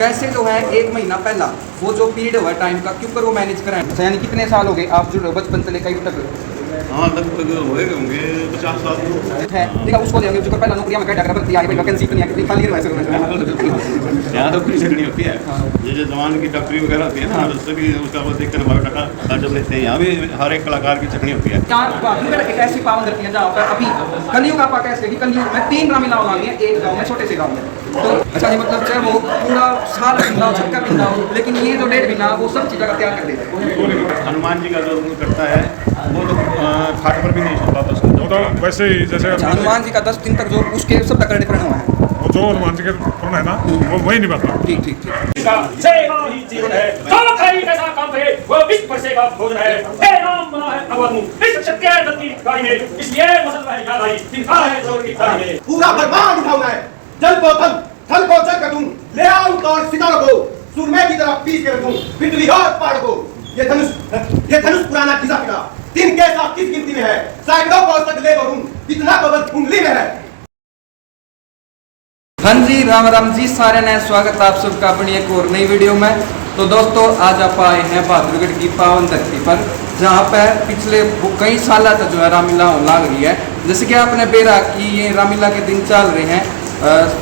कैसे जो है एक महीना पहला वो जो पीरियड हुआ टाइम का क्यों कर वो मैनेज कराएं। यानी कितने साल हो गए आप जुड़ रहे हो बचपन से लेकर अभी तक? हाँ लगभग होंगे 50 साल है ठीक है उसको देंगे जो पहला नौकरी में क्या डाकर भर्ती आई भाई वैकेंसी तो नहीं है खाली है वैसे यहाँ तो कुछ नहीं होती है। ये जो जवान की डॉक्टरी वगैरह होती है ना उससे भी उसका वो देख कर 12% जब लेते हैं। यहाँ भी हर एक कलाकार की चटनी होती है। एक ऐसी पावन धरती है जहाँ पर अभी कलयुग आप कैसे कि कलयुग में 3 रामीला होना है एक गाँव में छोटे से गाँव में। तो अच्छा जी मतलब चाहे वो पूरा साल बिंदा हो छक्का बिंदा हो लेकिन ये जो 1.5 महीना वो सब चीज़ों का त्याग कर देता है। हनुमान जी का जो रूल करता है वो तो खाट पर भी नहीं सोता था उसको तो वैसे ही जैसे हनुमान जी का 10 दिन तक जो उसके सब तक डिफरेंट हुआ है वो जो हनुमान जी के पूर्ण है ना वो वही नहीं बता। ठीक ठीक ठीक सेवा ही जीवन है। जो खाई कैसा काम करे वो विश्व भर का भोजन है। हे राम बना है अवधू विश्व सत्य धरती गाड़ी में इसलिए मसला है याद आई दिखा है जोर की गाड़ी में पूरा बर्बाद उठाऊंगा है। जल को थल को जल कर दूं ले आऊं तो सितारों को सुरमे की तरफ पीस के रखूं पृथ्वी और पहाड़ को ये धनुष पुराना घिसा पिटा दिन के साथ किस गिनती में है सैकड़ों को तक ले बढ़ूं इतना तो बस उंगली में है। हाँ जी राम राम जी सारे नए स्वागत आप सबका अपनी एक और नई वीडियो में। तो दोस्तों आज आप आए हैं बहादुरगढ़ की पावन धरती पर जहाँ पर पिछले कई साल तक जो है रामलीला होने लग रही है। जैसे कि आपने बेरा कि ये रामलीला के दिन चल रहे हैं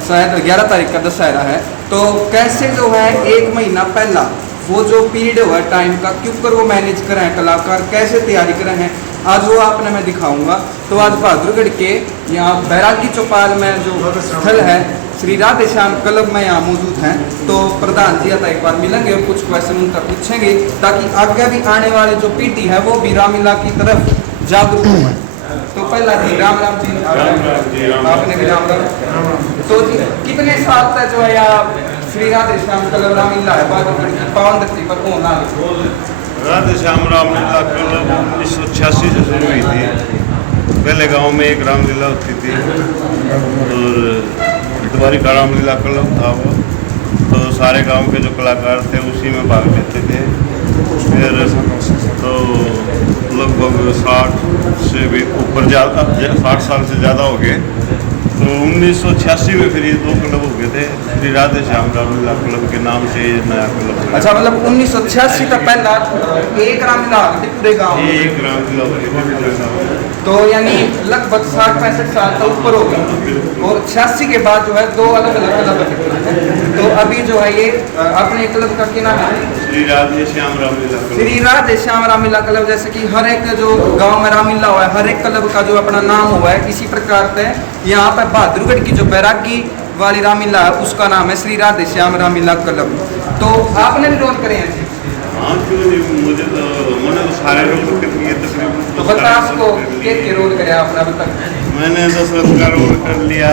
शायद 11 तारीख का दशहरा है। तो कैसे जो है एक महीना पहला वो जो पीरियड हुआ टाइम का क्यों कर वो मैनेज कराएं कलाकार कैसे तैयारी करें हैं आज वो आपने मैं दिखाऊंगा। तो आज बहादुरगढ़ के यहाँ बैरागी चौपाल में जो स्थल है श्री राधे श्याम क्लब में यहाँ मौजूद हैं। तो प्रधान जी आता एक बार मिलेंगे और कुछ क्वेश्चन उनका पूछेंगे ताकि आगे भी आने वाले जो पीढ़ी है वो भी रामलीला की तरफ जागरूक हो। तो पहला जी राम राम जी आपने भी राम राम। तो जी कितने साल तक जो है यहाँ श्री राधे श्याम क्लब रामलीला है बहादुरगढ़ की पावन धरती पर होना? राधे श्याम रामलीला कल 1986 से शुरू हुई थी। पहले गांव में एक रामलीला होती थी और इतवारी का रामलीला क्लब था वो। तो सारे गांव के जो कलाकार थे उसी में भाग लेते थे। फिर तो लगभग 60 से भी ऊपर ज़्यादा 60 साल से ज़्यादा हो गए। तो 1986 में फिर ये 2 क्लब हो गए थे श्री राधे श्याम रामलीला क्लब के नाम से ये नया क्लब। अच्छा मतलब 1986 तक पहला एक रामलीला थी पूरे गांव में। एक रामलीला पूरे गांव। तो यानी लगभग 60-65 साल तक ऊपर हो गए और 86 के बाद जो है 2 अलग अलग क्लब बने। तो अभी जो है ये अपने क्लब का क्या नाम है? श्री राधे श्याम रामलीला क्लब। श्री राधे श्याम रामलीला क्लब। जैसे कि हर एक जो गांव में रामलीला हुआ है हर एक क्लब का जो अपना नाम हुआ है इसी प्रकार से यहाँ पर बहादुरगढ़ की जो बैरागी वाली रामलीला है उसका नाम है श्री राधे श्याम रामलीला क्लब। तो आपने भी रोल करे हैं? हाँ क्यों नहीं, मुझे तो मैंने तो सारे रोल कर लिए तकरीबन। तो बता आपको के रोल करे आपने अभी तक? मैंने दशरथ का रोल कर लिया,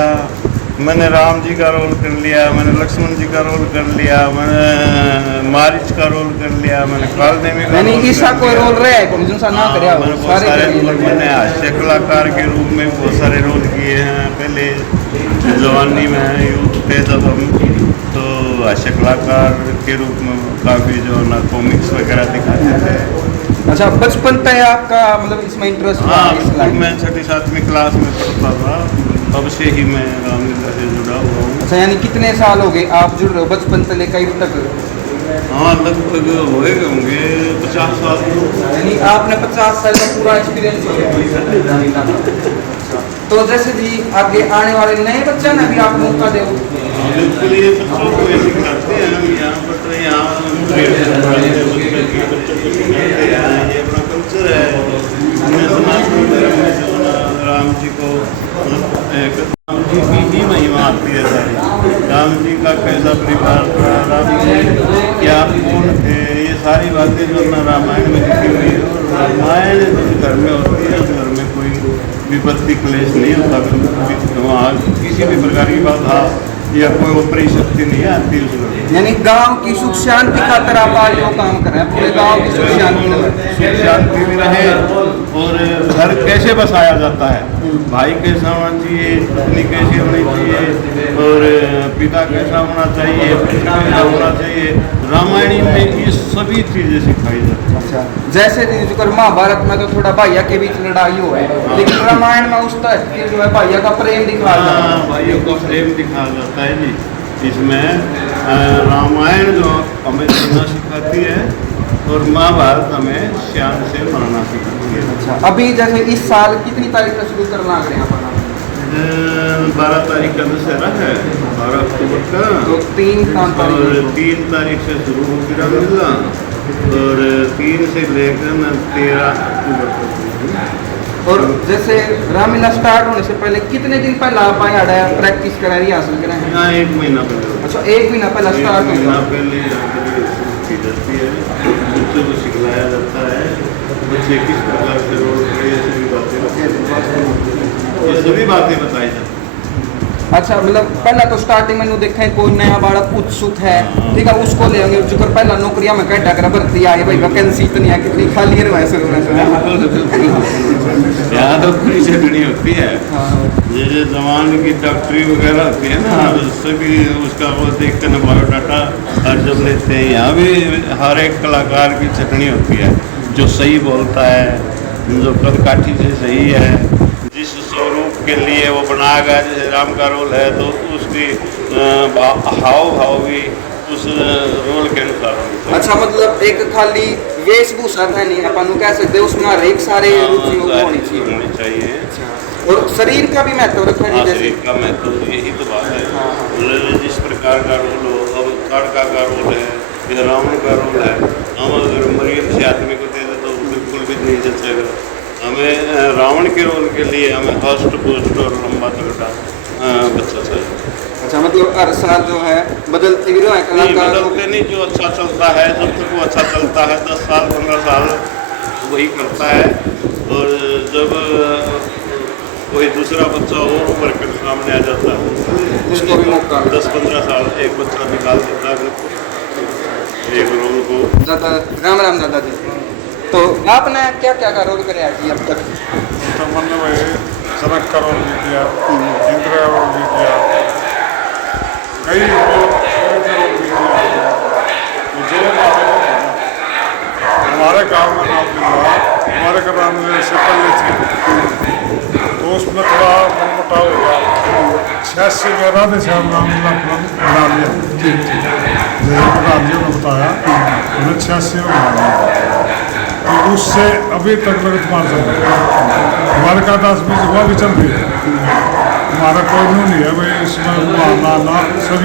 मैंने राम जी का रोल कर लिया, मैंने लक्ष्मण जी का रोल कर लिया, मैंने मारिच का रोल कर लिया, मैंने कालनेमी का रोल ईसा कोई रोल रहा है कौन सा ना करे मैंने बहुत सारे रोल। मैंने हास्य कलाकार के रूप में बहुत सारे रोल किए हैं। पहले जवानी में यूथ थे जब हम तो हास्य कलाकार के रूप में काफ़ी जो ना कॉमिक्स वगैरह दिखाते थे। अच्छा बचपन तक आपका मतलब इसमें इंटरेस्ट? हाँ मैं 6ठी-7वीं क्लास में पढ़ता था तब से ही मैं रामलीला से जुड़ा हुआ हूँ। अच्छा यानी कितने साल हो गए आप जुड़ रहे हो बचपन से लेकर अभी तक? हाँ लगभग होंगे 50 साल। यानी आपने 50 साल का पूरा एक्सपीरियंस हो गया। तो जैसे जी आगे आने वाले नए बच्चे ने भी आप मौका दो। बिल्कुल ये बच्चों को ऐसे करते हैं हम यहाँ पर तो यहाँ बच्चों को सिखाते हैं। ये अपना कल्चर है। राम जी को राम जी की ही महिमा आती है सारी। राम जी का कैसा परिवार था, राम जी क्या कौन थे, ये सारी बातें जो ना रामायण में लिखी हुई है। और रामायण जिस घर में होती है उस घर में कोई विपत्ति क्लेश नहीं होता। वहाँ किसी भी प्रकार की बात या कोई ऊपरी शक्ति नहीं आती उस घर। यानी गांव की सुख शांति खातिर आप आज जो काम कर रहे हैं पूरे गांव की सुख शांति भी रहे और घर कैसे बसाया जाता है, भाई कैसा होना चाहिए, पत्नी कैसी होनी चाहिए और पिता कैसा होना चाहिए, पुत्र कैसा होना चाहिए। रामायण में ये सभी चीजें सिखाई जाती है। अच्छा जैसे जो महाभारत में तो थोड़ा भैया के बीच लड़ाई हो है लेकिन रामायण में उस तरह जो है भैया का प्रेम दिखाया जाता है। भाइयों का प्रेम दिखाया जाता है जी। इसमें रामायण जो हमें सुनना सिखाती है और महाभारत हमें श्याम से मनाना सिखाती है। अच्छा, अभी जैसे इस साल कितनी तारीख से शुरू करना लग रहे हैं अपन? 12 तारीख का दशहरा है, 12 अक्टूबर का, तो 3 और 3 तारीख से शुरू होगी रामलीला और 3 से लेकर 13 अक्टूबर तक। और जैसे रामलीला स्टार्ट होने से पहले कितने दिन पहले आप आए आड़ा प्रैक्टिस करा रही हासिल करें हैं? हाँ, 1 महीना पहले। अच्छा, 1 महीना पहले स्टार्ट महीना होगा। पहले की जाती है, बच्चों को सिखलाया जाता है, बच्चे किस प्रकार से रोल प्ले, ये सभी बातें बताई जाती हैं। अच्छा, मतलब पहला तो स्टार्टिंग में देखें कोई नया बालक उत्सुक है, ठीक है, उसको ले आएंगे जो पहला नौकरिया में कहता कर भर्ती आई भाई वैकेंसी इतनी है, कितनी खाली है वैसे यहाँ तो पूरी छटनी होती है, जैसे जवान की डॉक्टरी वगैरह होती है ना, उससे भी उसका वो देख कर बायोडाटा हर जब लेते हैं। यहाँ भी हर एक कलाकार की छटनी होती है, जो सही बोलता है, जो कदकाठी से सही है, जिस स्वरूप के लिए वो बनाया गया, जैसे राम का रोल है तो उसकी हाव भाव भी उस रोल के अनुसार होनी चाहिए। अच्छा, मतलब एक खाली वेशभूषा है नहीं, अपन कह सकते उसमें हर एक सारे रुचि होनी चाहिए। और शरीर का भी महत्व रखना चाहिए। शरीर का महत्व, यही तो बात है। जिस प्रकार का रोल हो, अब ताड़का का रोल है या रावण का रोल है, हम अगर मरियम से आदमी को दे दे तो बिल्कुल भी नहीं जचेगा। हमें रावण के रोल के लिए हमें हस्ट पुष्ट और लंबा तगड़ा बच्चा चाहिए। अच्छा, मतलब हर साल जो है बदलते भी रहे कलाकार? बदलते नहीं, जो अच्छा चलता है जब तक वो अच्छा चलता है 10 साल 15 साल वही करता है, और जब कोई दूसरा बच्चा और उभर कर सामने आ जाता है उसको भी मौका 10-15 साल एक बच्चा निकाल देता है एक रोल को। दादा राम राम दादाजी, तो आपने क्या क्या का रोल कराया जी अब तक? तो मतलब जनक का रोल भी किया, इंद्र का रोल भी किया, कई रोल का रोल भी किया। तो जो हमारे गाँव में रामलीला, हमारे का रामलीला से पहले थी, तो उसमें थोड़ा मनमुटाव हो गया। 86 में राधे श्याम रामलीला बना लिया। ठीक ठीक, जैसे राजियों ने बताया, उन्हें 86 में बना लिया। तो उससे अभी तक लगत मार सकते हैं। हमारे का 10-20 हुआ भी चल रही है, हमारा कोई नहीं है भाई इसमें ना सब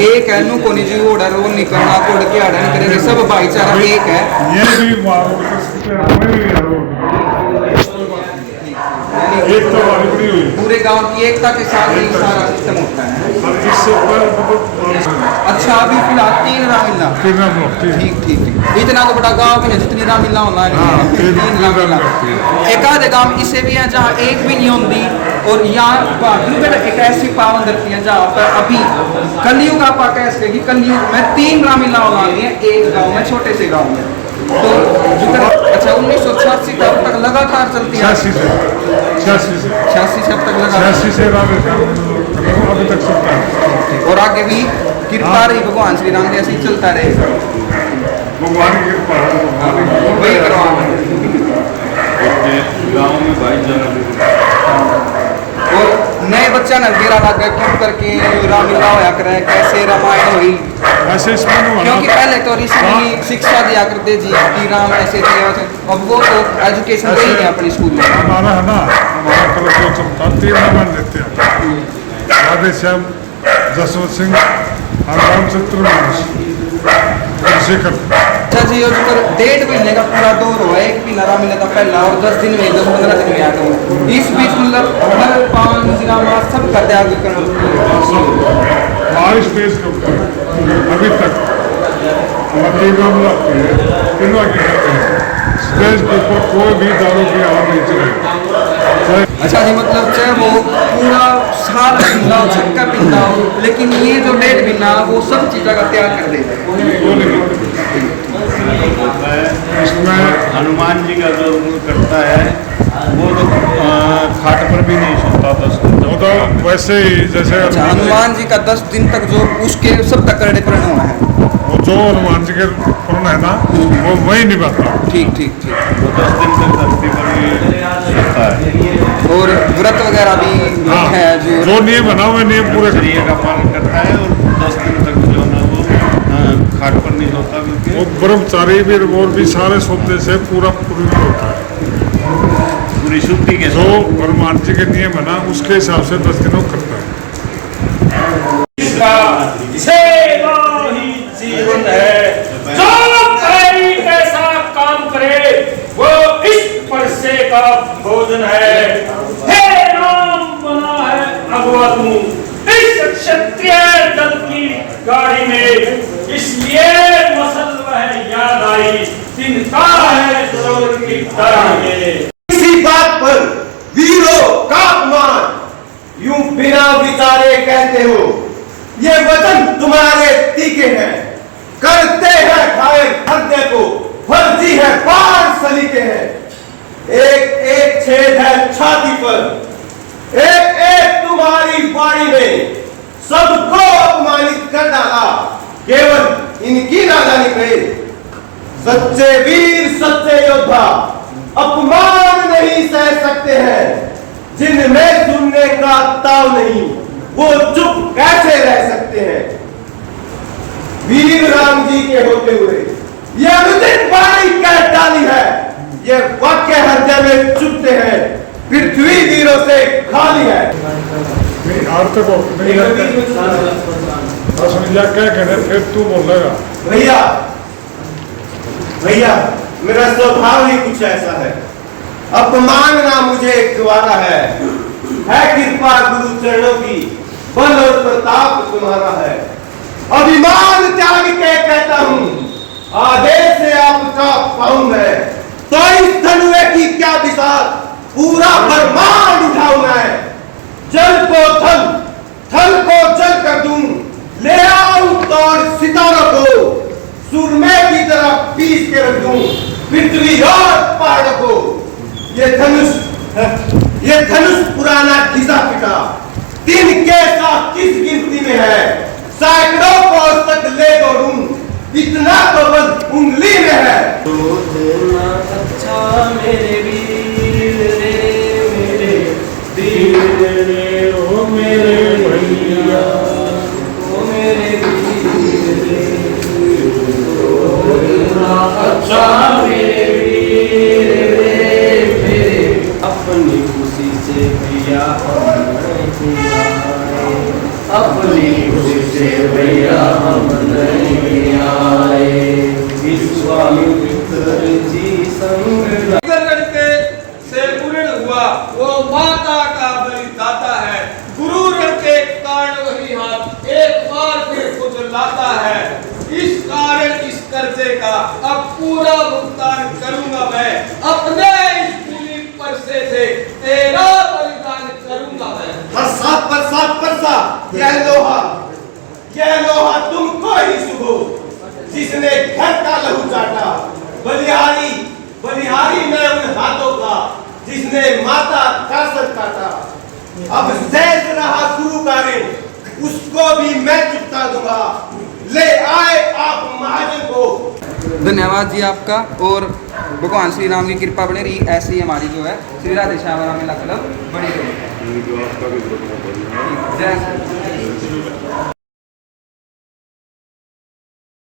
एक है नु कोनी जी ओड़ा रोल नहीं करना, कोड के आड़ा नहीं करेंगे, सब भाईचारा एक है। ये भी मारो कर सकते हैं, हमें भी यारो एक तो हमारी बड़ी हुई पूरे गांव की एकता के साथ ही सारा सिस्टम होता है। इससे ऊपर अच्छा, अभी फिलहाल 3 रामलीला। ठीक ठीक ठीक, इतना तो बड़ा गांव भी है जितनी रामलीला होना है। 3 रामलीला, एक आधे गांव इसे भी है जहाँ एक भी नहीं होती, और यहाँ बहादुरगढ़ एक ऐसी पावन धरती है जहाँ पर अभी कलयुग आप कैसे कि कलयुग में 3 रामलीला होना है एक गाँव में, छोटे से गाँव में। तो अच्छा, 1986 तक लगातार चलती है। 86 से अब तक लगा, 86 से अभी तक चलता है, और आगे भी कृपा रही भगवान श्री राम की, ऐसे ही चलता रहेगा। भगवान की कृपा है, वही करवा गाँव में भाईचारा। और नए बच्चा ने घेरा लग गया क्यों करके रामलीला होया करे, कैसे रामायण हुई, ऐसे इसमें नहीं क्योंकि होना। पहले तो ऋषि शिक्षा दिया करते जी कि राम ऐसे थे, अब वो तो एजुकेशन दे ही है अपने स्कूल में। हमारा है ना, हमारा कल जो चलता 3 रामायण देते हैं, राधे श्याम, जसवंत सिंह और रामचंद्र शेखर। अच्छा जी, और पर 1.5 महीने का पूरा दौर हुआ, 1 महीना रामलीला का पहला, और 10 दिन में 10-15 दिन में आ गए। इस बीच मतलब हर 5 जिला में सब का त्याग हमारे स्टेज के ऊपर अभी तक हमारे तीनों की स्टेज के ऊपर कोई भी दारू की आवाज नहीं चलेगी। अच्छा जी, मतलब चाहे वो पूरा साल पीना हो, छक्का पीना हो, लेकिन ये जो 1.5 महीना वो सब चीज़ों का त्याग कर देता है। इसमें हनुमान जी का जो रोल करता है वो तो खाट पर भी नहीं सोता था, वो तो वैसे ही जैसे अच्छा, हनुमान जी का 10 दिन तक जो उसके सब तकड़े प्रण हुआ है, वो जो हनुमान जी के प्रण है ना, वो वही निभाता। ठीक ठीक ठीक। वो 10 दिन तक धरती पर ही सोता है। और व्रत वगैरह भी हाँ, है जो नियम बना हुआ नियम पूरे करिए। शरीर का पालन करता है और 10 दिन तक जो है ना वो खाट पर नहीं होता क्योंकि वो ब्रह्मचारी भी और भी सारे सौदे से पूरा पूरी होता है। पूरी शुद्धि के जो ब्रह्मांड जी के नियम है ना उसके हिसाब से 10 दिनों करता है। इसका सेवा ही जीवन है। जो भाई ऐसा काम करे वो इस परसे का भोजन है। हे राम बना है अगवा तू इस क्षत्रिय दल की गाड़ी में, इसलिए मसल वह याद आई तिनका है चोर की तरह में। इसी बात पर वीरों का अपमान यूं बिना विचारे कहते हो, ये वचन तुम्हारे तीखे हैं, करते हैं घायल हृदय को, फर्जी है पार सलीके हैं। एक एक छेद है छाती पर, एक एक तुम्हारी वाणी में, सबको अपमानित कर डाला केवल इनकी नादानी पे। सच्चे वीर सच्चे योद्धा अपमान नहीं सह सकते हैं, जिनमें सुनने का ताव नहीं वो चुप कैसे रह सकते हैं। वीर राम जी के होते हुए ये अनुचित वाणी कह डाली है, ये वाक्य हृदय में चुभते हैं, पृथ्वी वीरों से खाली है। नहीं अर्थ को नहीं क्या कहने फिर तू बोलेगा। भैया भैया मेरा स्वभाव ही कुछ ऐसा है, अपमानना मुझे गवारा है कृपा गुरु चरणों की, बल और प्रताप तुम्हारा है। अभिमान त्याग के कहता हूँ, आदेश से आपका पाऊं मैं, तो इस धनुए की क्या विशाल पूरा ब्रह्मांड उठाऊं मैं। जल को थल, थल को जल कर दूं, ले आऊं तोड़ सितारों को, सुरमे की तरह पीस के रख दूं पृथ्वी और पहाड़ों को। ये धनुष पुराना घिसा पिटा, 3 के साथ किस गिनती में है, सैकड़ों कोस तक ले दौड़ूं, इतना तो बस उंगली में है। अच्छा मेरे वीर रे मेरे वीर रे ओ मेरे भैया ओ मेरे वीर रे अच्छा मेरे वीर रे मेरे अपनी खुशी से भैया हम नहीं आए, अपनी खुशी से भैया हम नहीं आए। विश्वामित्र जी संग के से पूर्ण हुआ वो माता का बलिदाता है, गुरु रण के कारण वही हाथ एक बार फिर खुजलाता है। इस कारण इस कर्जे का अब पूरा भुगतान करूंगा मैं, अपने इस पूरी परसे से तेरा बलिदान करूंगा मैं। परसा यह लोहा तुमको ही सुबो, जिसने घर का लहू चाटा, बलिहारी मैं उन हाथों का जिसने माता का सर काटा। अब शेष रहा गुरु का ऋण, उसको भी मैं चुकता दूंगा, ले आए आप महाजन को। धन्यवाद जी आपका, और भगवान श्री राम की कृपा बनी रही ऐसी ही हमारी जो है श्री राधे श्याम राम लीला कलम बनी रही। जय श्री